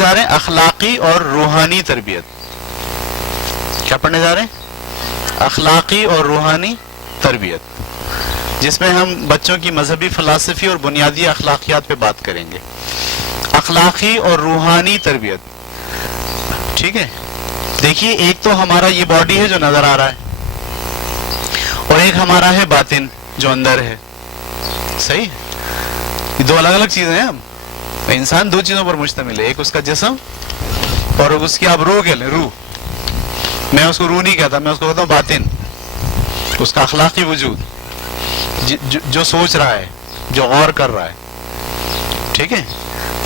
جا رہے ہیں اخلاقی اور روحانی تربیت. کیا پڑھنے جا رہے ہیں؟ اخلاقی اور روحانی تربیت، جس میں ہم بچوں کی مذہبی فلسفی اور بنیادی اخلاقیات پہ بات کریں گے. اخلاقی اور روحانی تربیت. ٹھیک ہے، دیکھیے ایک تو ہمارا یہ باڈی ہے جو نظر آ رہا ہے، اور ایک ہمارا ہے باطن جو اندر ہے. صحیح، یہ دو الگ الگ چیزیں ہیں. ہم انسان دو چیزوں پر مشتمل ہے، ایک اس کا جسم اور اس کی آپ روح کہہ لیں، روح. میں اس کو روح نہیں کہتا، میں اس کو کہتا ہوں باطن، اس کا اخلاقی وجود، جو سوچ رہا ہے، جو غور کر رہا ہے. ٹھیک ہے،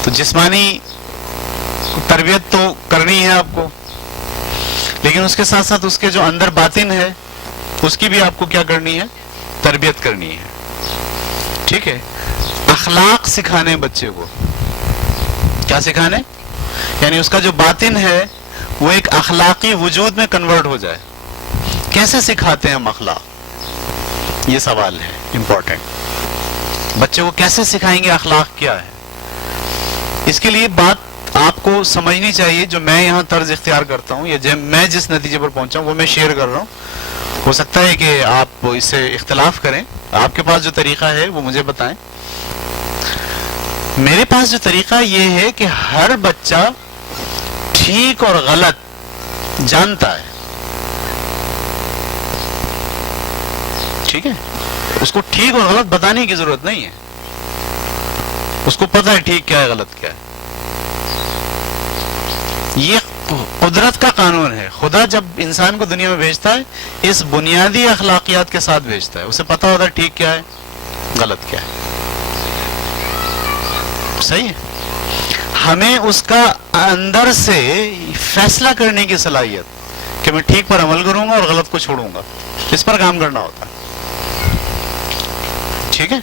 تو جسمانی تربیت تو کرنی ہے آپ کو، لیکن اس کے ساتھ ساتھ اس کے جو اندر باطن ہے اس کی بھی آپ کو کیا کرنی ہے؟ تربیت کرنی ہے. ٹھیک ہے، اخلاق سکھانے بچے کو. کیا سکھانے؟ یعنی اس کا جو باطن ہے وہ ایک اخلاقی وجود میں کنورٹ ہو جائے. کیسے سکھاتے ہیں ہم اخلاق؟ یہ سوال ہے امپورٹنٹ. بچے کو کیسے سکھائیں گے اخلاق کیا ہے؟ اس کے لیے بات آپ کو سمجھنی چاہیے. جو میں یہاں طرز اختیار کرتا ہوں یا میں جس نتیجے پر پہنچا ہوں وہ میں شیئر کر رہا ہوں. ہو سکتا ہے کہ آپ اس سے اختلاف کریں. آپ کے پاس جو طریقہ ہے وہ مجھے بتائیں. میرے پاس جو طریقہ یہ ہے کہ ہر بچہ ٹھیک اور غلط جانتا ہے. ٹھیک ہے، اس کو ٹھیک اور غلط بتانے کی ضرورت نہیں ہے. اس کو پتہ ہے ٹھیک کیا ہے، غلط کیا ہے. یہ قدرت کا قانون ہے. خدا جب انسان کو دنیا میں بھیجتا ہے اس بنیادی اخلاقیات کے ساتھ بھیجتا ہے. اسے پتہ ہوتا ہے ٹھیک کیا ہے، غلط کیا ہے. صحیح ہے. ہمیں اس کا اندر سے فیصلہ کرنے کی صلاحیت کہ میں ٹھیک پر عمل کروں گا اور غلط کو چھوڑوں گا، اس پر کام کرنا ہوتا ہے. ٹھیک ہے،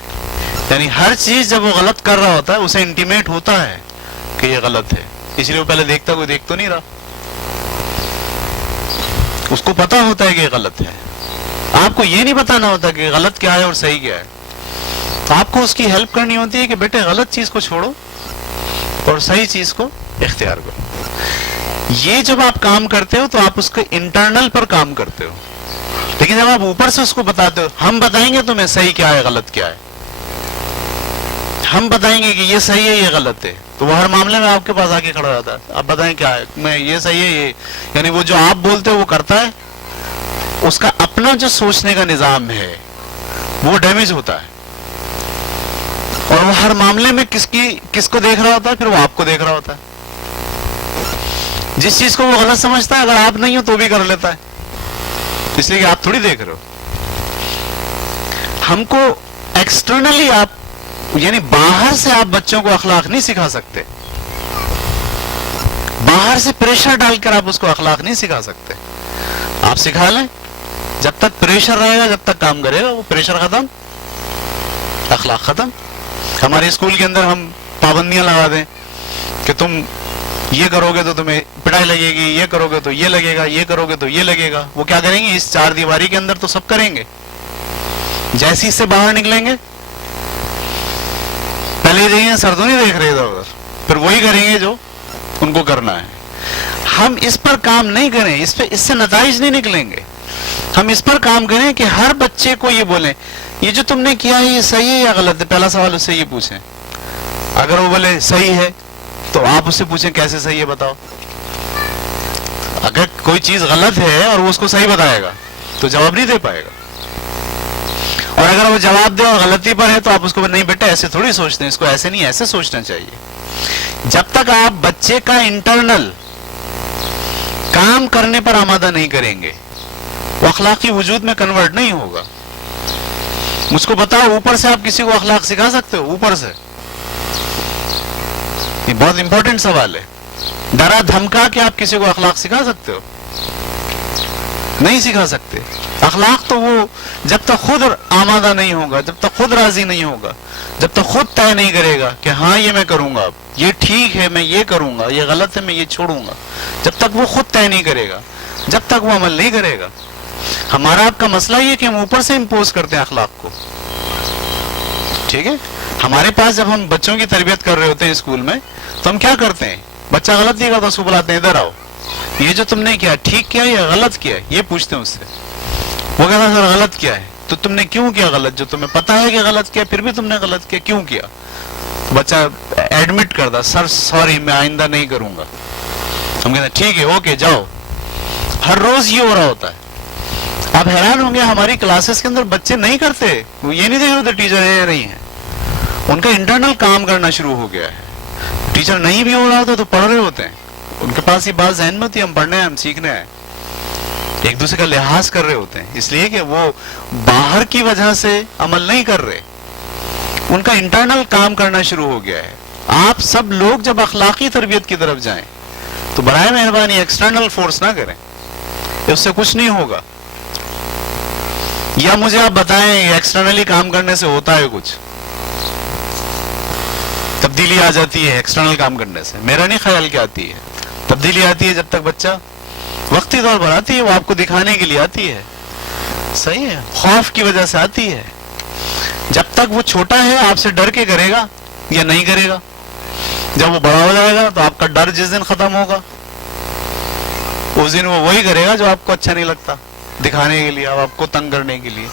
یعنی ہر چیز جب وہ غلط کر رہا ہوتا ہے اسے انٹیمیٹ ہوتا ہے کہ یہ غلط ہے. اس لیے وہ پہلے دیکھتا، کوئی دیکھ تو نہیں رہا، اس کو پتا ہوتا ہے کہ یہ غلط ہے. آپ کو یہ نہیں بتانا ہوتا کہ غلط کیا ہے اور صحیح کیا ہے. تو آپ کو اس کی ہیلپ کرنی ہوتی ہے کہ بیٹے غلط چیز کو چھوڑو اور صحیح چیز کو اختیار کرو. یہ جب آپ کام کرتے ہو تو آپ اس کے انٹرنل پر کام کرتے ہو. لیکن جب آپ اوپر سے اس کو بتاتے ہو، ہم بتائیں گے تمہیں صحیح کیا ہے، غلط کیا ہے، ہم بتائیں گے کہ یہ صحیح ہے، یہ غلط ہے، تو وہ ہر معاملے میں آپ کے پاس آ کے کھڑا رہتا ہے. آپ بتائیں کیا ہے، میں یہ صحیح ہے، یہ یعنی وہ جو آپ بولتے ہو وہ کرتا ہے. اس کا اپنا جو سوچنے کا نظام ہے وہ ڈیمیج ہوتا ہے، اور وہ ہر معاملے میں کس کو دیکھ رہا ہوتا ہے؟ پھر وہ آپ کو دیکھ رہا ہوتا ہے. جس چیز کو وہ غلط سمجھتا ہے اگر آپ نہیں ہو تو بھی کر لیتا ہے، اس لیے کہ آپ تھوڑی دیکھ رہے ہو. ہم کو ایکسٹرنلی آپ یعنی باہر سے آپ بچوں کو اخلاق نہیں سکھا سکتے. باہر سے پریشر ڈال کر آپ اس کو اخلاق نہیں سکھا سکتے. آپ سکھا لیں، جب تک پریشر رہے گا، جب تک کام کرے گا، وہ پریشر ختم، اخلاق ختم. ہمارے اسکول کے اندر ہم پابندیاں لگا دیں کہ تم یہ کرو گے تو تمہیں پٹائی لگے گی، یہ کرو گے تو یہ لگے گا، یہ کرو گے تو یہ لگے گا. وہ کیا کریں گے؟ اس چار دیواری کے اندر تو سب کریں گے. جیسے اس سے باہر نکلیں گے پہلے دیکھیں سر تو نہیں دیکھ رہے ادھر ادھر، پھر وہی کریں گے جو ان کو کرنا ہے. ہم اس پر کام نہیں کریں، اس سے نتائج نہیں نکلیں گے. ہم اس پر کام کریں کہ ہر بچے کو یہ بولیں یہ جو تم نے کیا ہے یہ صحیح ہے یا غلط ہے. پہلا سوال اس سے یہ پوچھیں. اگر وہ بولے صحیح ہے تو آپ اس سے پوچھیں کیسے صحیح ہے بتاؤ. اگر کوئی چیز غلط ہے اور وہ اس کو صحیح بتائے گا تو جواب نہیں دے پائے گا. اور اگر وہ جواب دے اور غلطی پر ہے تو آپ اس کو نہیں بیٹا ایسے تھوڑی سوچتے ہیں، اس کو ایسے نہیں ایسے سوچنا چاہیے. جب تک آپ بچے کا انٹرنل کام کرنے پر آمادہ نہیں کریں گے وہ اخلاقی وجود میں کنورٹ نہیں ہوگا. مجھ کو بتاؤ اوپر سے آپ کسی کو اخلاق سکھا سکتے ہو؟ اوپر سے یہ بہت امپورٹنٹ سوال ہے. ڈرا دھمکا کے آپ کسی کو اخلاق سکھا سکتے ہو؟ نہیں سکھا سکتے. اخلاق تو وہ جب تک خود آمادہ نہیں ہوگا، جب تک خود راضی نہیں ہوگا، جب تک خود طے نہیں کرے گا کہ ہاں یہ میں کروں گا، اب یہ ٹھیک ہے میں یہ کروں گا، یہ غلط ہے میں یہ چھوڑوں گا، جب تک وہ خود طے نہیں کرے گا، جب تک وہ عمل نہیں کرے گا. ہمارا آپ کا مسئلہ یہ کہ ہم اوپر سے امپوز کرتے ہیں اخلاق کو. ٹھیک ہے، ہمارے پاس جب ہم بچوں کی تربیت کر رہے ہوتے ہیں اسکول میں تو ہم کیا کرتے ہیں بچہ غلط نہیں کرتا، اس کو بلاتے ہیں ادھر آؤ، یہ جو تم نے کیا ٹھیک کیا یا غلط کیا ہے، یہ پوچھتے ہیں اس سے. وہ کہتا ہے سر غلط کیا ہے. تو تم نے کیوں کیا غلط؟ جو تمہیں پتا ہے کہ غلط کیا پھر بھی تم نے غلط کیا، کیوں کیا؟ بچہ ایڈمٹ کرتا سر سوری میں آئندہ نہیں کروں گا. ہم کہتے ہیں ٹھیک ہے اوکے جاؤ. ہر روز یہ ہو رہا ہوتا ہے. آپ حیران ہوں گے ہماری کلاسز کے اندر بچے نہیں کرتے، وہ یہ نہیں دیکھ رہے ٹیچر ہے یا نہیں ہے، ان کا انٹرنل کام کرنا شروع ہو گیا ہے. ٹیچر نہیں بھی ہو رہا ہوتا تو پڑھ رہے ہوتے ہیں، ان کے پاس یہ بات ذہن میں ہوتی ہے ہم پڑھنے ہیں ہم سیکھنے ہیں، ایک دوسرے کا لحاظ کر رہے ہوتے ہیں. اس لیے کہ وہ باہر کی وجہ سے عمل نہیں کر رہے، ان کا انٹرنل کام کرنا شروع ہو گیا ہے. آپ سب لوگ جب اخلاقی تربیت کی طرف جائیں تو برائے مہربانی ایکسٹرنل فورس نہ کریں، اس سے کچھ نہیں ہوگا. یا مجھے آپ بتائیں ایکسٹرنلی کام کرنے سے ہوتا ہے کچھ؟ تبدیلی آ جاتی ہے ایکسٹرنل کام کرنے سے؟ میرا نہیں خیال کہ آتی ہے. تبدیلی آتی ہے جب تک بچہ وقتی طور پر آتی ہے، وہ آپ کو دکھانے کے لیے آتی ہے، صحیح ہے، خوف کی وجہ سے آتی ہے. جب تک وہ چھوٹا ہے آپ سے ڈر کے کرے گا یا نہیں کرے گا. جب وہ بڑا ہو جائے گا تو آپ کا ڈر جس دن ختم ہوگا اس دن وہ وہی کرے گا جو آپ کو اچھا نہیں لگتا، دکھانے کے لیے، آپ کو تنگ کرنے کے لیے.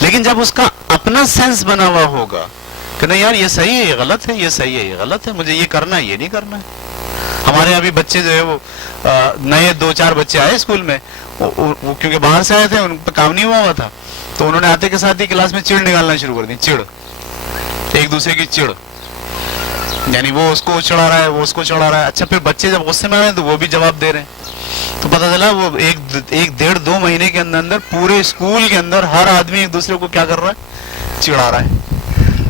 لیکن جب اس کا اپنا سینس بنا ہوا ہوگا کہ نہیں یار یہ صحیح ہے یہ غلط ہے، یہ صحیح ہے یہ غلط ہے، مجھے یہ کرنا ہے یہ نہیں کرنا ہے. ہمارے ابھی بچے جو ہے وہ نئے 2-4 بچے آئے اسکول میں، وہ کیونکہ باہر سے آئے تھے ان پہ کام نہیں ہوا تھا، تو انہوں نے آتے کے ساتھ ہی کلاس میں چڑ نکالنا شروع کر دی. چڑ، ایک دوسرے کی چڑ، یعنی وہ اس کو چڑھا رہا ہے وہ اس کو چڑھا رہا ہے. اچھا پھر بچے جب غصے میں آئے تو وہ بھی جواب دے رہے ہیں. تو پتہ چلا وہ 1-1.5-2 مہینے کے اندر پورے اسکول کے اندر ہر آدمی ایک دوسرے کو کیا کر رہا ہے، چڑھا رہا ہے.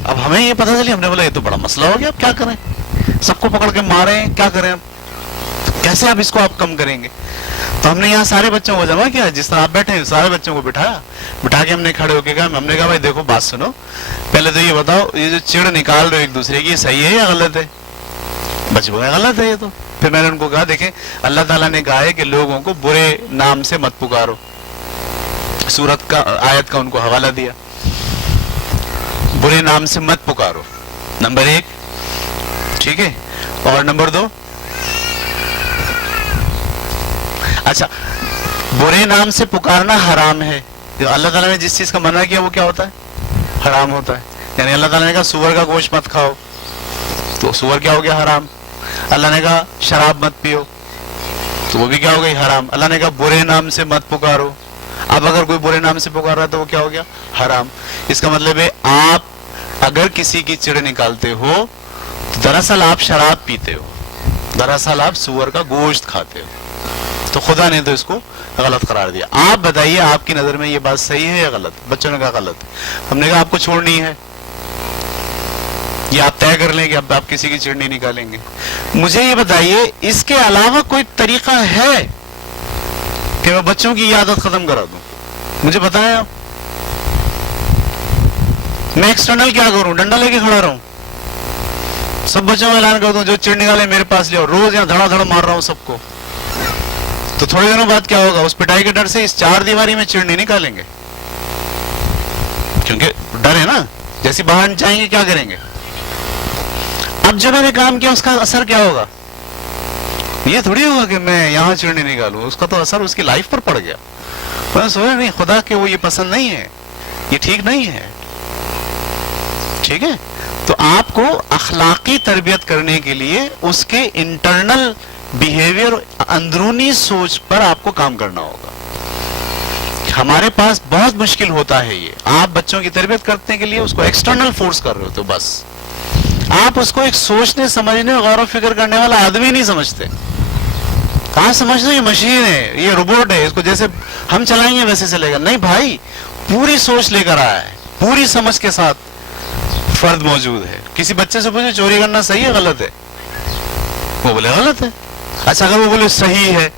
اب ہمیں یہ پتہ چلی، ہم نے بولا یہ تو بڑا مسئلہ ہو گیا، اب کیا کریں، سب کو پکڑ کے مارے کیا کریں، کیسے اب اس کو آپ کم کریں گے. تو ہم نے یہاں سارے بچوں کو جمع کیا، جس طرح آپ بیٹھے ہیں سارے بچوں کو بٹھا کے ہم نے کھڑے ہو کے کہا، ہم نے کہا بھائی دیکھو بات سنو، پہلے تو یہ بتاؤ یہ جو چڑ نکال رہے ہو ایک دوسرے کی، یہ صحیح ہے یا غلط ہے؟ بچے بولے غلط ہے یہ تو. پھر میں نے ان کو کہا دیکھیں اللہ تعالیٰ نے کہا ہے کہ لوگوں کو برے نام سے مت پکارو، سورت کا آیت کا ان کو حوالہ دیا، برے نام سے مت پکارو، نمبر 1، ٹھیک ہے. اور نمبر 2، اچھا برے نام سے پکارنا حرام ہے. جو اللہ تعالیٰ نے جس چیز کا منع کیا وہ کیا ہوتا ہے، حرام ہوتا ہے. یعنی اللہ تعالیٰ نے کہا سور کا گوشت مت کھاؤ تو سور کیا ہو گیا، حرام. اللہ نے کہا شراب مت پیو تو وہ بھی کیا ہو گئی، حرام. اللہ نے کہا برے نام سے مت پکارو، اب اگر کوئی برے نام سے پکار رہا ہے تو وہ کیا ہو گیا، حرام. اس کا مطلب ہے آپ اگر کسی کی چڑ نکالتے ہو تو دراصل آپ شراب پیتے ہو، دراصل آپ سور کا گوشت کھاتے ہو. تو خدا نے تو اس کو غلط قرار دیا. آپ بتائیے آپ کی نظر میں یہ بات صحیح ہے یا غلط؟ بچوں نے کہا غلط. ہم نے کہا آپ کو چھوڑنی ہے یہ آپ طے کر لیں کہ اب آپ کسی کی چڑ نہیں نکالیں گے. مجھے یہ بتائیے اس کے علاوہ کوئی طریقہ ہے کہ میں بچوں کی یہ عادت ختم کرا دوں؟ مجھے بتائیں آپ. میں ایکسٹرنل کیا کروں، ڈنڈا لے کے کھڑا رہوں، سب بچوں میں اعلان کر دوں جو چڑ نکالے میرے پاس لے آؤ، روز یہاں دھڑا دھڑا مار رہا ہوں سب کو. تو تھوڑے دنوں بعد کیا ہوگا، اس پٹائی کے ڈر سے اس 4 دیواری میں چڑ نہیں نکالیں گے، کیونکہ ڈر ہے نا. جیسے باہر جائیں گے کیا کریں گے. اب جو میں نے کام کیا اس کا اثر کیا ہوگا، یہ تھوڑی ہوگا کہ میں یہاں چڑ نہیں نکالوں، اس کا تو اثر اس کی لائف پر پڑ گیا. میں سوچا نہیں خدا کہ وہ یہ پسند نہیں ہے، یہ ٹھیک نہیں ہے. ٹھیک ہے. تو آپ کو اخلاقی تربیت کرنے کے لیے اس کے انٹرنل بیہیویئر، اندرونی سوچ پر آپ کو کام کرنا ہوگا. ہمارے پاس بہت مشکل ہوتا ہے یہ. آپ بچوں کی تربیت کرنے کے لیے اس کو ایکسٹرنل فورس کر رہے ہوتے ہو، بس آپ اس کو ایک سوچنے سمجھنے غور و فکر کرنے والا آدمی نہیں سمجھتے. کہاں سمجھتے یہ مشین ہے، یہ روبوٹ ہے، اس کو جیسے ہم چلائیں گے ویسے چلے گا. نہیں بھائی، پوری سوچ لے کر آیا ہے، پوری سمجھ کے ساتھ فرد موجود ہے. کسی بچے سے پوچھے چوری کرنا صحیح ہے غلط ہے، وہ بولے غلط ہے. اچھا اگر وہ بولے صحیح ہے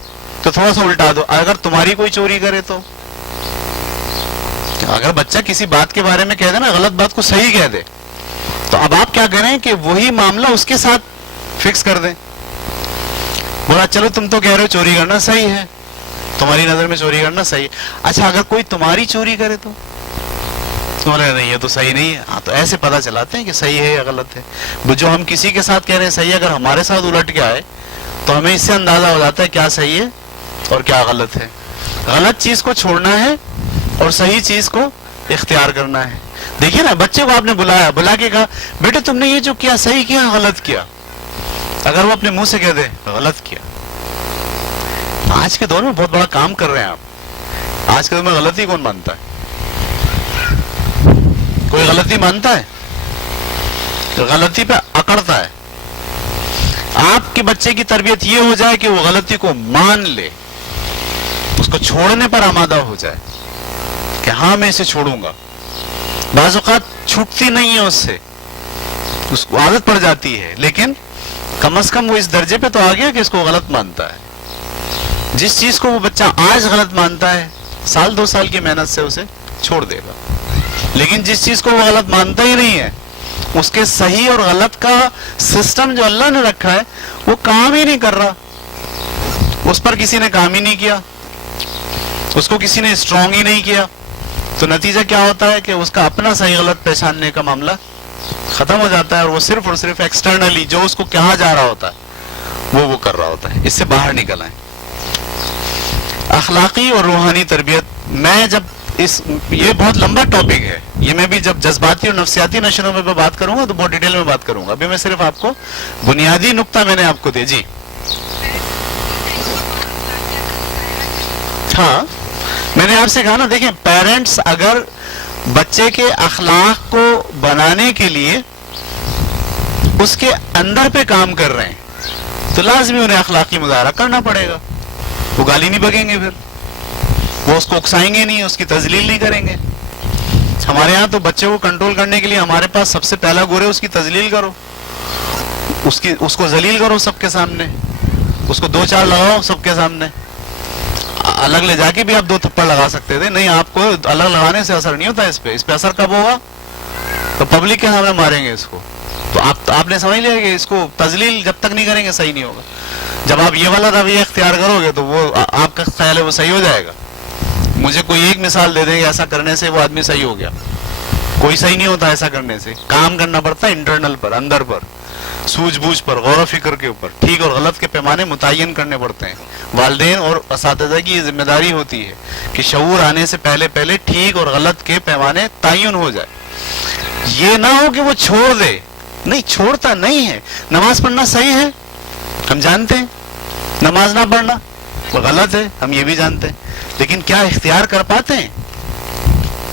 تو تھوڑا سا الٹا دو، اگر تمہاری کوئی چوری کرے تو. اگر بچہ کسی بات کے بارے میں کہہ دے نا، غلط بات کو صحیح کہہ دے، تو اب آپ کیا کریں کہ وہی معاملہ اس کے ساتھ فکس کر دیں. بولا چلو تم تو کہہ رہے ہو چوری کرنا صحیح ہے، تمہاری نظر میں چوری کرنا صحیح ہے. اچھا اگر کوئی تمہاری چوری کرے تو بولے نہیں یہ تو صحیح نہیں ہے. ہاں تو ایسے پتہ چلاتے ہیں کہ صحیح ہے یا غلط ہے. جو ہم کسی کے ساتھ کہہ رہے ہیں صحیح ہے، اگر ہمارے ساتھ الٹ کے آئے تو ہمیں اس سے اندازہ ہو جاتا ہے کیا صحیح ہے اور کیا غلط ہے. غلط چیز کو چھوڑنا ہے اور صحیح چیز کو اختیار کرنا ہے. دیکھیے نا, بچے کو آپ نے بلا کے کہا بیٹے تم نے یہ جو کیا صحیح کیا غلط کیا, اگر وہ اپنے منہ سے کہہ دے غلط کیا. آج کے دور میں بہت بڑا کام کر رہے ہیں آپ. آج کے دور میں غلطی کون مانتا ہے؟ کوئی غلطی مانتا ہے؟ غلطی پہ اکڑتا ہے. آپ کے بچے کی تربیت یہ ہو جائے کہ وہ غلطی کو مان لے, اس کو چھوڑنے پر آمادہ ہو جائے کہ ہاں میں اسے چھوڑوں گا. بعض اوقات چھوٹتی نہیں ہے, اس کو عادت پڑ جاتی ہے, لیکن کم از کم وہ اس درجے پہ تو آ گیا کہ اس کو غلط مانتا ہے. جس چیز کو وہ بچہ آج غلط مانتا ہے, سال 2 سال کی محنت سے اسے چھوڑ دے گا. لیکن جس چیز کو وہ غلط مانتا ہی نہیں ہے, اس کے صحیح اور غلط کا سسٹم جو اللہ نے رکھا ہے وہ کام ہی نہیں کر رہا, اس پر کسی نے کام ہی نہیں کیا, اس کو کسی نے اسٹرانگ ہی نہیں کیا, تو نتیجہ کیا ہوتا ہے کہ اس کا اپنا صحیح غلط پہچاننے کا معاملہ ختم ہو جاتا ہے, اور وہ صرف اور صرف ایکسٹرنلی جو اس کو کہا جا رہا ہوتا ہے وہ کر رہا ہوتا ہے. اس سے باہر نکل آئیں. اخلاقی اور روحانی تربیت, میں جب یہ بہت لمبا ٹاپک ہے, یہ میں بھی جب جذباتی اور نفسیاتی نشروں میں بات کروں گا تو بہت ڈیٹیل میں بات کروں گا. ابھی میں صرف آپ کو بنیادی نقطہ میں نے آپ کو دیا. جی ہاں, میں نے آپ سے کہا نا, دیکھیں پیرنٹس اگر بچے کے اخلاق کو بنانے کے لیے اس کے اندر پہ کام کر رہے ہیں تو لازمی انہیں اخلاقی مظاہرہ کرنا پڑے گا. وہ گالی نہیں بکیں گے, پھر وہ اس کو اکسائیں گے نہیں, اس کی تذلیل نہیں کریں گے. ہمارے ہاں تو بچے کو کنٹرول کرنے کے لیے ہمارے پاس سب سے پہلا گور ہے اس کی تذلیل کرو, اس کو ذلیل کرو سب کے سامنے, اس کو 2-4 لگاؤ سب کے سامنے. الگ لے جا کے بھی آپ 2 تھپڑ لگا سکتے تھے, نہیں آپ کو الگ لگانے سے اثر نہیں ہوتا. اس پہ اثر کب ہوگا؟ تو پبلک کے سامنے ماریں گے اس کو. تو آپ نے سمجھ لیا کہ اس کو تذلیل جب تک نہیں کریں گے صحیح نہیں ہوگا. جب آپ یہ والا رویہ اختیار کرو گے تو وہ آپ کا خیال ہے وہ صحیح ہو جائے گا. مجھے کوئی ایک مثال دے دیں کہ ایسا کرنے سے وہ آدمی صحیح ہو گیا. کوئی صحیح نہیں ہوتا ایسا کرنے سے. کام کرنا پڑتا ہے انٹرنل پر, اندر پر, سوجھ بوجھ پر, غور و فکر کے اوپر. ٹھیک اور غلط کے پیمانے متعین کرنے پڑتے ہیں. والدین اور اساتذہ کی یہ ذمہ داری ہوتی ہے کہ شعور آنے سے پہلے ٹھیک اور غلط کے پیمانے تعین ہو جائے. یہ نہ ہو کہ وہ چھوڑ دے. نہیں, چھوڑتا نہیں ہے. نماز پڑھنا صحیح ہے, ہم جانتے ہیں. نماز نہ پڑھنا وہ غلط ہے, ہم یہ بھی جانتے ہیں. لیکن کیا اختیار کر پاتے ہیں؟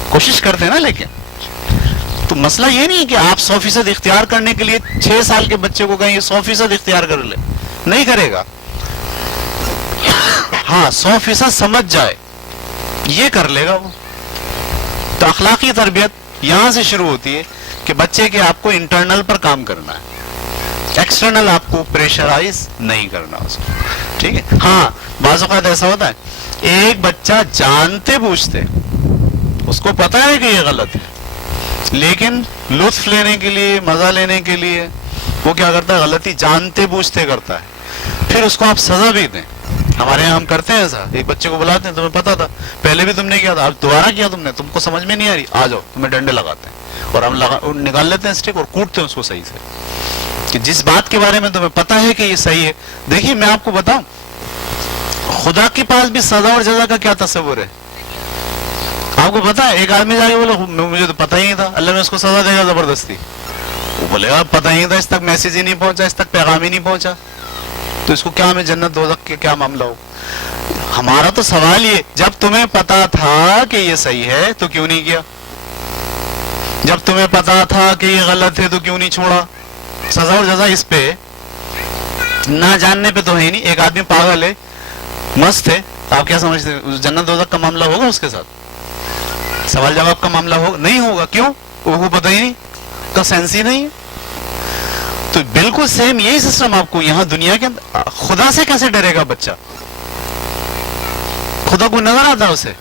کوشش کرتے ہیں نا. لیکن تو مسئلہ یہ نہیں کہ آپ 100% اختیار کرنے کے لیے 6 سال کے بچے کو کہیں 100% اختیار کر لے, نہیں کرے گا. ہاں 100% سمجھ جائے یہ کر لے گا وہ. تو اخلاقی تربیت یہاں سے شروع ہوتی ہے کہ بچے کے آپ کو انٹرنل پر کام کرنا ہے, ایکسٹرنل آپ کو پریشرائز نہیں کرنا اس کو. ٹھیک ہے. ہاں بعض اوقات ایسا ہوتا ہے ایک بچہ جانتے بوجھتے, اس کو پتا ہے کہ یہ غلط ہے, لیکن لطف لینے کے لیے, مزہ لینے کے لیے وہ کیا کرتا ہے, غلطی جانتے بوجھتے کرتا ہے. پھر اس کو آپ سزا بھی دیں. ہمارے یہاں ہم کرتے ہیں ایسا, ایک بچے کو بلاتے ہیں, تمہیں پتا تھا پہلے بھی تم نے کیا تھا, اب دوبارہ کیا تم نے, تم کو سمجھ میں نہیں آ رہی, آ جاؤ, تمہیں ڈنڈے لگاتے ہیں اور ہم نکال لیتے ہیں اسٹک اور کوٹتے ہیں اس کو صحیح سے, کہ جس بات کے بارے میں تمہیں پتا ہے کہ یہ صحیح ہے. دیکھیے میں آپ کو بتاؤں, خدا کے پاس بھی سزا اور جزا کا کیا تصور ہے؟ آپ کو پتا ہے ایک آدمی جا کے بولے مجھے تو پتہ ہی نہیں تھا, اللہ میں اس کو سزا دے گا زبردستی. وہ بولے گا پتہ ہی نہیں تھا, اس تک میسج ہی نہیں پہنچا, اس تک پیغام ہی نہیں پہنچا, تو اس کو کیا ہمیں جنت دوزخ کے کیا معاملہ ہو. ہمارا تو سوال یہ, جب تمہیں پتا تھا کہ یہ صحیح ہے تو کیوں نہیں کیا؟ جب تمہیں پتا تھا کہ یہ غلط ہے تو کیوں نہیں چھوڑا؟ سزا اور جزا اس پہ نہ جاننے پہ تو ہے نہیں. ایک آدمی پاگل ہے, مست ہے, آپ کیا سمجھتے ہیں جنت دوزخ کا معاملہ ہوگا اس کے ساتھ؟ سوال جواب کا معاملہ ہوگا نہیں ہوگا. کیوں؟ وہ پتہ ہی نہیں, کا سینس ہی نہیں. تو بالکل سیم یہی سسٹم آپ کو یہاں دنیا کے اندر. خدا سے کیسے ڈرے گا بچہ؟ خدا کو نظر آتا ہے اسے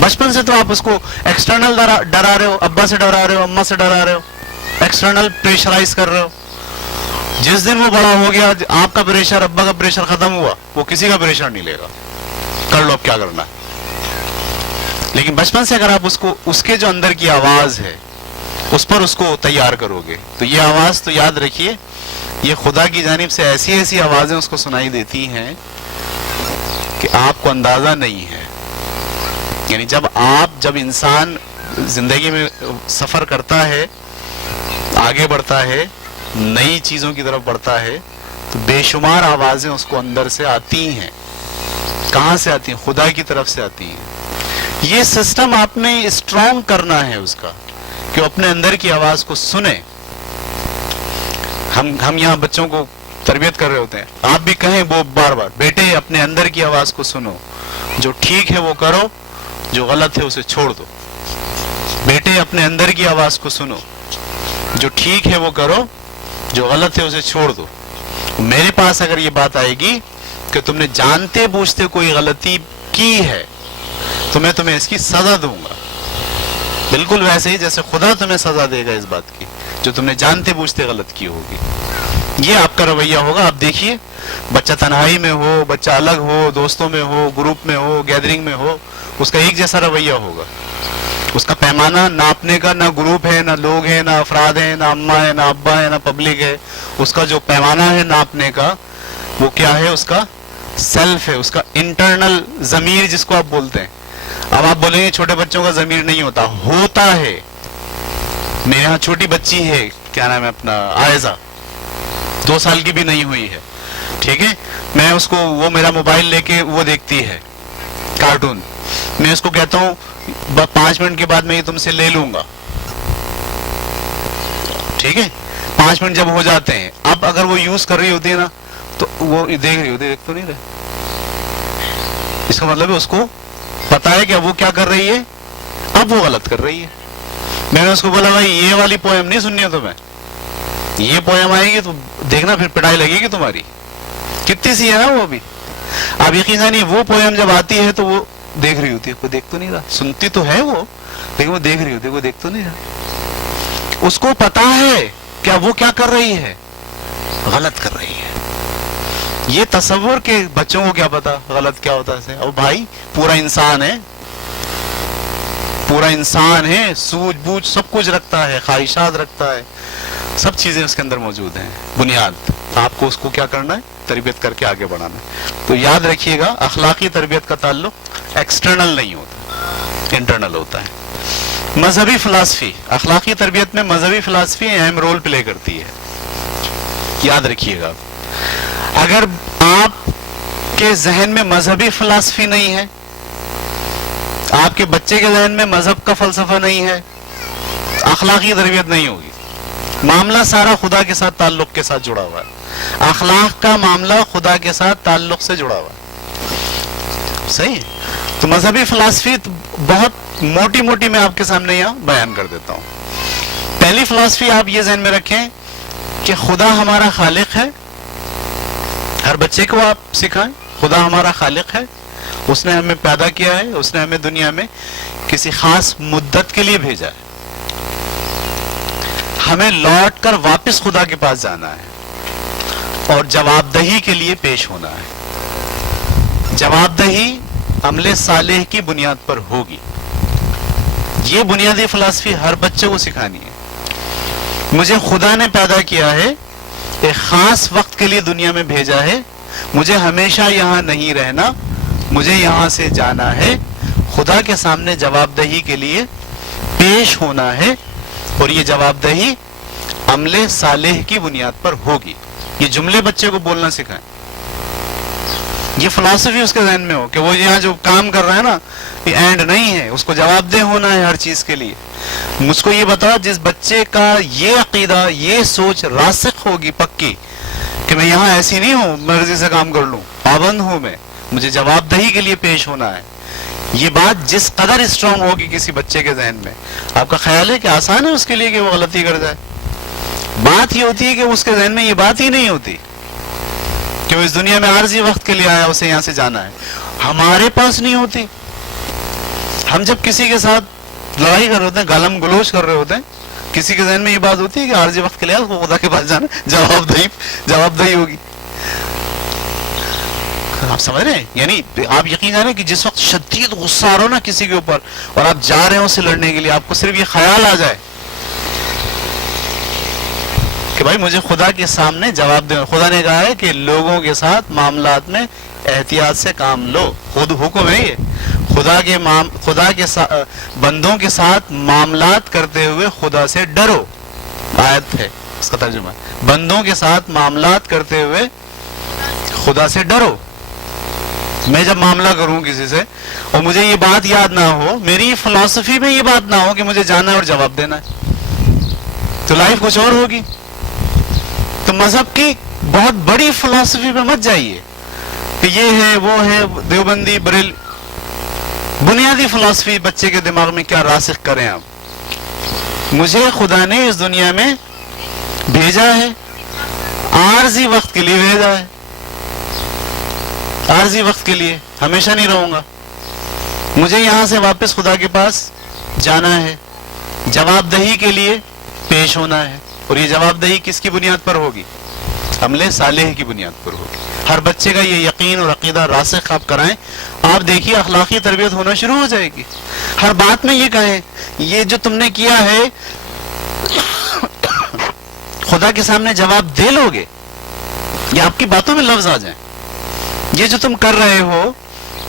بچپن سے, تو آپ اس کو ایکسٹرنل ڈرا رہے ہو, ابا سے ڈرا رہے ہو, اماں سے ڈرا رہے ہو, ایکسٹرنل پریشرائز کر رہے ہو. جس دن وہ بڑا ہو گیا, آپ کا پریشر, ابا کا پریشر ختم ہوا, وہ کسی کا پریشر نہیں لے گا, کر لو اب کیا کرنا ہے. لیکن بچپن سے اگر آپ اس کو, اس کے جو اندر کی آواز ہے اس پر اس کو تیار کرو گے, تو یہ آواز تو یاد رکھیے یہ خدا کی جانب سے ایسی ایسی آوازیں اس کو سنائی دیتی ہیں کہ آپ کو اندازہ نہیں ہے. یعنی جب انسان زندگی میں سفر کرتا ہے، آگے بڑھتا ہے، نئی چیزوں کی طرف بڑھتا ہے، تو بے شمار آوازیں اس کو اندر سے آتی ہیں. کہاں سے آتی ہیں؟ خدا کی طرف سے آتی ہیں. یہ سسٹم آپ نے اسٹرانگ کرنا ہے اس کا، کہ وہ اپنے اندر کی آواز کو سنے. ہم یہاں بچوں کو تربیت کر رہے ہوتے ہیں، آپ بھی کہیں وہ بار بار، بیٹے اپنے اندر کی آواز کو سنو، جو ٹھیک ہے وہ کرو، جو غلط ہے اسے چھوڑ دو. بیٹے اپنے اندر کی آواز کو سنو، جو ٹھیک ہے وہ کرو، جو غلط ہے اسے چھوڑ دو. میرے پاس اگر یہ بات آئے گی کہ تم نے جانتے بوجھتے کوئی غلطی کی ہے تو میں تمہیں اس کی سزا دوں گا، بالکل ویسے ہی جیسے خدا تمہیں سزا دے گا اس بات کی جو تم نے جانتے بوجھتے غلط کی ہوگی. یہ آپ کا رویہ ہوگا. آپ دیکھیے بچہ تنہائی میں ہو، بچہ الگ ہو، دوستوں میں ہو، گروپ میں ہو، گیدرنگ میں ہو، اس کا ایک جیسا رویہ ہوگا. اس کا پیمانہ ناپنے کا نہ گروپ ہے، نہ لوگ ہیں، نہ افراد ہیں، نہ اماں ہے، نہ ابا ہے، نہ پبلک ہے. اس کا جو پیمانہ ہے ناپنے کا وہ کیا ہے؟ اس کا سیلف ہے، اس کا انٹرنل ضمیر جس کو آپ بولتے ہیں. اب آپ بولیں گے چھوٹے بچوں کا ضمیر نہیں ہوتا، ہوتا ہے. میرے یہاں چھوٹی بچی ہے، کیا نام ہے اپنا، عائزہ، 2 سال کی بھی نہیں ہوئی ہے، ٹھیک ہے. میں اس کو، وہ میرا موبائل لے کے وہ دیکھتی ہے کارٹون، میں اس کو کہتا ہوں 5 منٹ کے بعد میں یہ تم سے لے لوں گا، ٹھیک ہے. 5 منٹ جب ہو جاتے ہیں، اب اگر وہ یوز کر رہی ہوتی ہے نا تو وہ دیکھ رہی ہوتی ہے، دیکھ تو نہیں رہے. اس کا مطلب ہے اس کو پتا ہے کہ اب وہ کیا کر رہی ہے، اب وہ غلط کر رہی ہے. میں نے اس کو بولا بھائی یہ والی پوئم نہیں سننی ہے تمہیں، یہ پوئم آئے گی تو دیکھنا پھر پٹائی لگے گی تمہاری. کتنی سی ہے نا وہ بھی. اب یقین جانیے وہ پوئم جب آتی ہے تو وہ دیکھ رہی ہوتی ہے، کوئی دیکھ تو نہیں رہا، سنتی تو ہے وہ لیکن وہ دیکھ رہی ہوتی ہے، کوئی دیکھ تو نہیں رہا. اس کو پتا ہے کیا وہ کیا کر رہی ہے، غلط کر رہی ہے. یہ تصور کے بچوں کو کیا پتا غلط کیا ہوتا ہے. اور بھائی پورا انسان ہے، پورا انسان ہے، سوجھ بوجھ سب کچھ رکھتا ہے، خواہشات رکھتا ہے، سب چیزیں اس کے اندر موجود ہیں. بنیاد آپ کو اس کو کیا کرنا ہے، تربیت کر کے آگے بڑھانا ہے. تو یاد رکھیے گا اخلاقی تربیت کا تعلق ایکسٹرنل نہیں ہوتا، انٹرنل ہوتا ہے. مذہبی فلسفی، اخلاقی تربیت میں مذہبی فلسفی اہم رول پلے کرتی ہے. یاد رکھیے گا اگر آپ کے ذہن میں مذہبی فلسفی نہیں ہے، آپ کے بچے کے ذہن میں مذہب کا فلسفہ نہیں ہے، اخلاقی تربیت نہیں ہوگی. معاملہ سارا خدا کے ساتھ تعلق کے ساتھ جڑا ہوا ہے. اخلاق کا معاملہ خدا کے ساتھ تعلق سے جڑا ہوا ہے. صحیح ہے. تو مذہبی فلسفی بہت موٹی موٹی میں آپ کے سامنے یہاں بیان کر دیتا ہوں. پہلی فلسفی آپ یہ ذہن میں رکھیں کہ خدا ہمارا خالق ہے. ہر بچے کو آپ سکھائیں خدا ہمارا خالق ہے، اس نے ہمیں پیدا کیا ہے، اس نے ہمیں دنیا میں کسی خاص مدت کے لیے بھیجا ہے. ہمیں لوٹ کر واپس خدا کے پاس جانا ہے اور جواب دہی کے لیے پیش ہونا ہے. جواب دہی عمل صالح کی بنیاد پر ہوگی. یہ بنیادی فلسفی ہر بچے کو سکھانی ہے. مجھے خدا نے پیدا کیا ہے، ایک خاص وقت کے لیے دنیا میں بھیجا ہے، مجھے ہمیشہ یہاں نہیں رہنا، مجھے یہاں سے جانا ہے، خدا کے سامنے جواب دہی کے لیے پیش ہونا ہے، اور یہ جواب دہی عمل صالح کی بنیاد پر ہوگی. یہ جملے بچے کو بولنا سکھائیں. یہ فلسفی اس کے ذہن میں ہو کہ وہ یہاں جو کام کر رہا ہے نا یہ اینڈ نہیں ہے، اس کو جواب دہ ہونا ہے ہر چیز کے لیے. مجھ کو یہ بتا جس بچے کا یہ عقیدہ، یہ سوچ راسخ ہوگی پکی کہ میں یہاں ایسی نہیں ہوں مرضی سے کام کر لوں، پابند ہوں میں، مجھے جواب دہی کے لیے پیش ہونا ہے. یہ بات جس قدر اسٹرانگ ہوگی کسی بچے کے ذہن میں، آپ کا خیال ہے کہ آسان ہے اس کے لیے کہ وہ غلطی کر جائے؟ بات یہ ہوتی ہے کہ اس کے ذہن میں یہ بات ہی نہیں ہوتی کہ وہ اس دنیا میں عارضی وقت کے لیے آیا، اسے یہاں سے جانا ہے. ہمارے پاس نہیں ہوتی. ہم جب کسی کے ساتھ لڑائی کر رہے ہوتے ہیں، گالم گلوچ کر رہے ہوتے ہیں، کسی کے ذہن میں یہ بات ہوتی ہے کہ عارضی وقت کے لیے اس کو خدا کے پاس جانا، جواب دہی ہوگی. آپ سمجھ رہے ہیں؟ یعنی آپ یقین جانیں کہ جس وقت شدید غصہ آ رہا ہو نا کسی کے اوپر اور آپ جا رہے ہو اسے لڑنے کے لیے، آپ کو صرف یہ خیال آ جائے کہ بھائی مجھے خدا کے سامنے جواب دینا. خدا نے کہا ہے کہ لوگوں کے ساتھ معاملات میں احتیاط سے کام لو. خود حکم ہے یہ. خدا کے بندوں کے ساتھ معاملات کرتے ہوئے خدا سے ڈرو. آیت ہے اس کا ترجمہ. بندوں کے ساتھ معاملات کرتے ہوئے خدا سے ڈرو. میں جب معاملہ کروں کسی سے اور مجھے یہ بات یاد نہ ہو, میری فلسفی میں یہ بات نہ ہو کہ مجھے جانا ہے اور جواب دینا ہے, تو لائف کچھ اور ہوگی. تو مذہب کی بہت بڑی فلسفی پہ مت جائیے کہ یہ ہے وہ ہے دیوبندی بریل. بنیادی فلسفی بچے کے دماغ میں کیا راسخ کریں آپ. مجھے خدا نے اس دنیا میں بھیجا ہے, عارضی وقت کے لیے بھیجا ہے. عارضی وقت کے لیے, ہمیشہ نہیں رہوں گا. مجھے یہاں سے واپس خدا کے پاس جانا ہے, جواب دہی کے لیے پیش ہونا ہے. اور یہ جواب دہی کس کی بنیاد پر ہوگی؟ عمل صالح کی بنیاد پر ہوگی. ہر بچے کا یہ یقین اور عقیدہ راسخ آپ کرائیں, آپ دیکھیے اخلاقی تربیت ہونا شروع ہو جائے گی. ہر بات میں یہ کہیں یہ جو تم نے کیا ہے خدا کے سامنے جواب دے لو گے. یہ آپ کی باتوں میں لفظ آ جائیں. یہ جو تم کر رہے ہو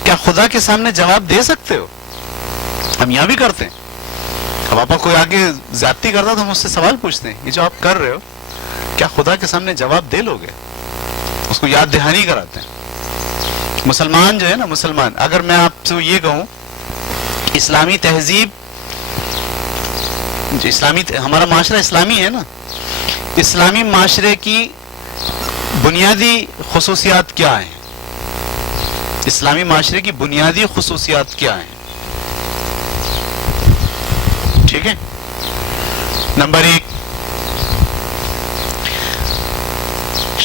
کیا خدا کے سامنے جواب دے سکتے ہو؟ ہم یہاں بھی کرتے ہیں. اب آپ کوئی آگے زیادتی کرتا تو ہم اس سے سوال پوچھتے ہیں یہ جو آپ کر رہے ہو کیا خدا کے سامنے جواب دے لو گے؟ اس کو یاد دہانی کراتے ہیں. مسلمان جو ہے نا, مسلمان, اگر میں آپ سے یہ کہوں اسلامی تہذیب, ہمارا معاشرہ اسلامی ہے نا, اسلامی معاشرے کی بنیادی خصوصیات کیا ہیں؟ اسلامی معاشرے کی بنیادی خصوصیات کیا ہیں؟ ٹھیک ہے. نمبر 1,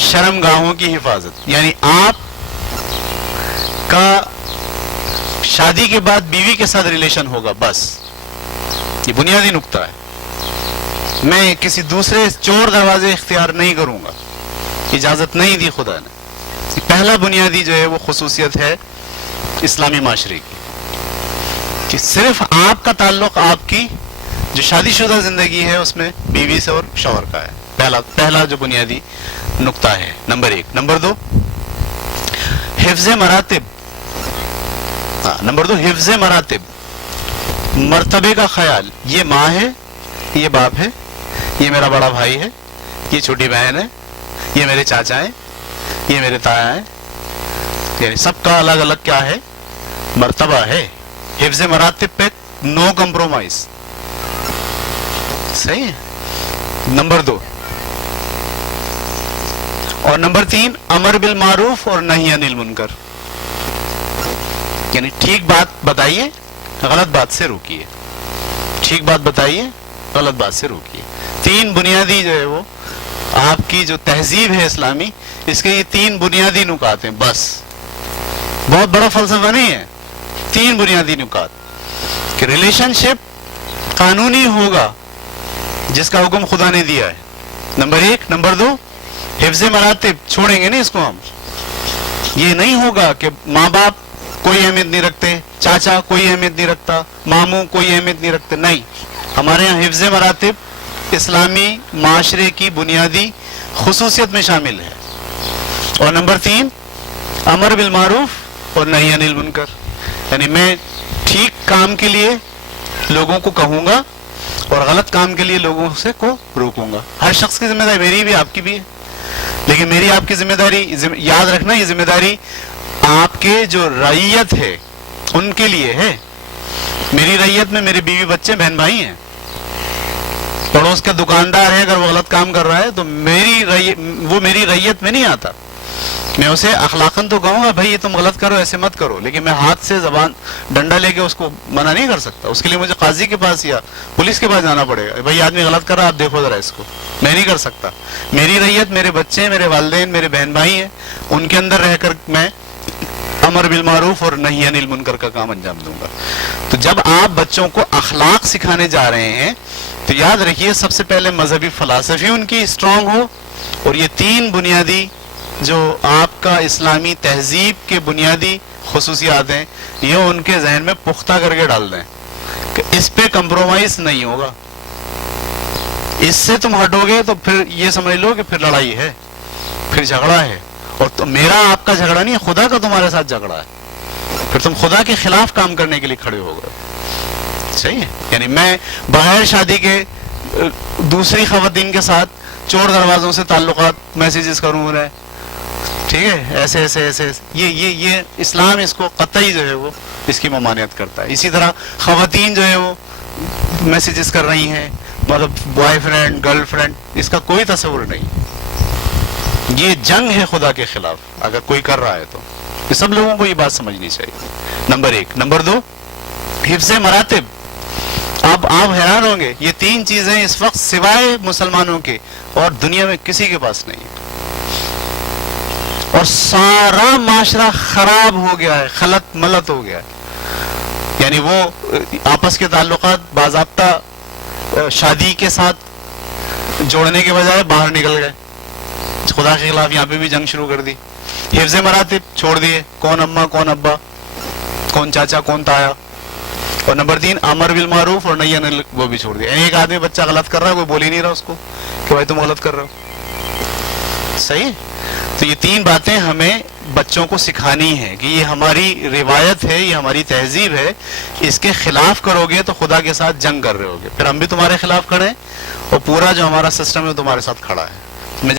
شرم گاہوں کی حفاظت. یعنی آپ کا شادی کے بعد بیوی کے ساتھ ریلیشن ہوگا, بس یہ بنیادی نقطہ ہے. میں کسی دوسرے چور دروازے اختیار نہیں کروں گا, اجازت نہیں دی خدا نے. پہلا بنیادی جو ہے وہ خصوصیت ہے اسلامی معاشرے کی کہ صرف آپ کا تعلق آپ کی جو شادی شدہ زندگی ہے اس میں بیوی سے اور شوہر کا ہے. پہلا جو بنیادی نقطہ ہے. نمبر 1. نمبر 2, حفظ مراتب. نمبر 2, حفظ مراتب, مرتبے کا خیال. یہ ماں ہے, یہ باپ ہے, یہ میرا بڑا بھائی ہے, یہ چھوٹی بہن ہے, یہ میرے چاچا ہیں, یہ میرے تایا ہیں. یعنی سب کا الگ الگ کیا ہے, مرتبہ ہے. حفظ مراتب پہ نو کمپرومائز. صحیح ہے. نمبر 2 اور نمبر 3, امر بالمعروف اور نہی عن المنکر. یعنی ٹھیک بات بتائیے, غلط بات سے روکیے. ٹھیک بات بتائیے, غلط بات سے روکیے. 3 بنیادی جو ہے وہ آپ کی جو تہذیب ہے اسلامی, اس کے یہ 3 بنیادی نکات ہیں. بس بہت بڑا فلسفہ نہیں ہے. 3 بنیادی نکات کہ ریلیشن شپ قانونی ہوگا جس کا حکم خدا نے دیا ہے. نمبر 1. نمبر 2, حفظ مراتب, چھوڑیں گے نہیں اس کو ہم. یہ نہیں ہوگا کہ ماں باپ کوئی اہمیت نہیں رکھتے, چاچا کوئی اہمیت نہیں رکھتا, ماموں کوئی اہمیت نہیں رکھتے. نہیں, ہمارے یہاں حفظ مراتب اسلامی معاشرے کی بنیادی خصوصیت میں شامل ہے. اور نمبر 3, امر بالمعروف اور نہی عن المنکر. یعنی میں ٹھیک کام کے لیے لوگوں کو کہوں گا اور غلط کام کے لیے لوگوں سے کو روکوں گا. ہر شخص کی ذمہ داری, میری بھی آپ کی بھی ہے, لیکن میری آپ کی ذمہ داری, یاد رکھنا یہ ذمہ داری آپ کے جو رعیت ہے ان کے لیے ہے. میری رعیت میں میرے بیوی بچے بہن بھائی ہیں. پڑوس کا دکاندار ہے, اگر وہ غلط کام کر رہا ہے تو وہ میری رعیت میں نہیں آتا. میں اسے اخلاقاً تو کہوں گا بھائی یہ تم غلط کرو, ایسے مت کرو, لیکن میں ہاتھ سے زبان ڈنڈا لے کے اس کو منع نہیں کر سکتا. اس کے لیے مجھے قاضی کے پاس یا پولیس کے پاس جانا پڑے گا. بھائی آدمی غلط کر رہا, آپ دیکھو ذرا اس کو. میں نہیں کر سکتا. میری رعیت میرے بچے, میرے والدین, میرے بہن بھائی ہیں, ان کے اندر رہ کر میں امر بالمعروف اور نہی عن المنکر کا کام انجام دوں گا. تو جب آپ بچوں کو اخلاق سکھانے جا رہے ہیں تو یاد رکھیے سب سے پہلے مذہبی فلسفی ان کی اسٹرانگ ہو, اور یہ 3 بنیادی جو آپ کا اسلامی تہذیب کے بنیادی خصوصیات ہیں یہ ان کے ذہن میں پختہ کر کے ڈال دیں کہ اس پہ کمپرومائز نہیں ہوگا. اس سے تم ہٹو گے تو پھر یہ سمجھ لو کہ پھر لڑائی ہے، پھر جھگڑا ہے، اور تو میرا آپ کا جھگڑا نہیں ہے، خدا کا تمہارے ساتھ جھگڑا ہے، پھر تم خدا کے خلاف کام کرنے کے لیے کھڑے ہو گئے. صحیح ہے؟ یعنی میں بغیر شادی کے دوسری خواتین کے ساتھ چور دروازوں سے تعلقات میسیجز کروں انہیں، ٹھیک ہے، ایسے ایسے ایسے یہ اسلام اس کو قطعی جو ہے وہ اس کی ممانعت کرتا ہے. اسی طرح خواتین جو ہے وہ میسیجز کر رہی ہیں، مطلب بوائے فرینڈ گرل فرینڈ، اس کا کوئی تصور نہیں. یہ جنگ ہے خدا کے خلاف اگر کوئی کر رہا ہے تو. یہ سب لوگوں کو یہ بات سمجھنی چاہیے. نمبر 1. نمبر 2، حفظ مراتب. اب آپ حیران ہوں گے، یہ 3 چیزیں اس وقت سوائے مسلمانوں کے اور دنیا میں کسی کے پاس نہیں ہے، اور سارا معاشرہ خراب ہو گیا ہے، خلط ملت ہو گیا ہے. یعنی وہ آپس کے تعلقات باضابطہ شادی کے ساتھ جوڑنے کے بجائے باہر نکل گئے، خدا کے خلاف یہاں پہ بھی جنگ شروع کر دی. حفظ مراتب چھوڑ دیے، کون اماں کون ابا، کون چاچا کون تایا. اور نمبر 3، امر بالمعروف اور نہی عن المنکر، وہ بھی چھوڑ دیا. یعنی ایک آدمی بچہ غلط کر رہا ہے، کوئی بول ہی نہیں رہا اس کو کہ بھائی تم غلط کر رہے ہو. صحیح. تو یہ 3 باتیں ہمیں بچوں کو سکھانی ہے کہ یہ ہماری روایت ہے، یہ ہماری تہذیب ہے، اس کے خلاف کرو گے تو خدا کے ساتھ جنگ کر رہے ہوگے، پھر ہم بھی تمہارے خلاف کھڑے ہیں اور پورا جو ہمارا سسٹم ہے وہ تمہارے ساتھ کھڑا ہے.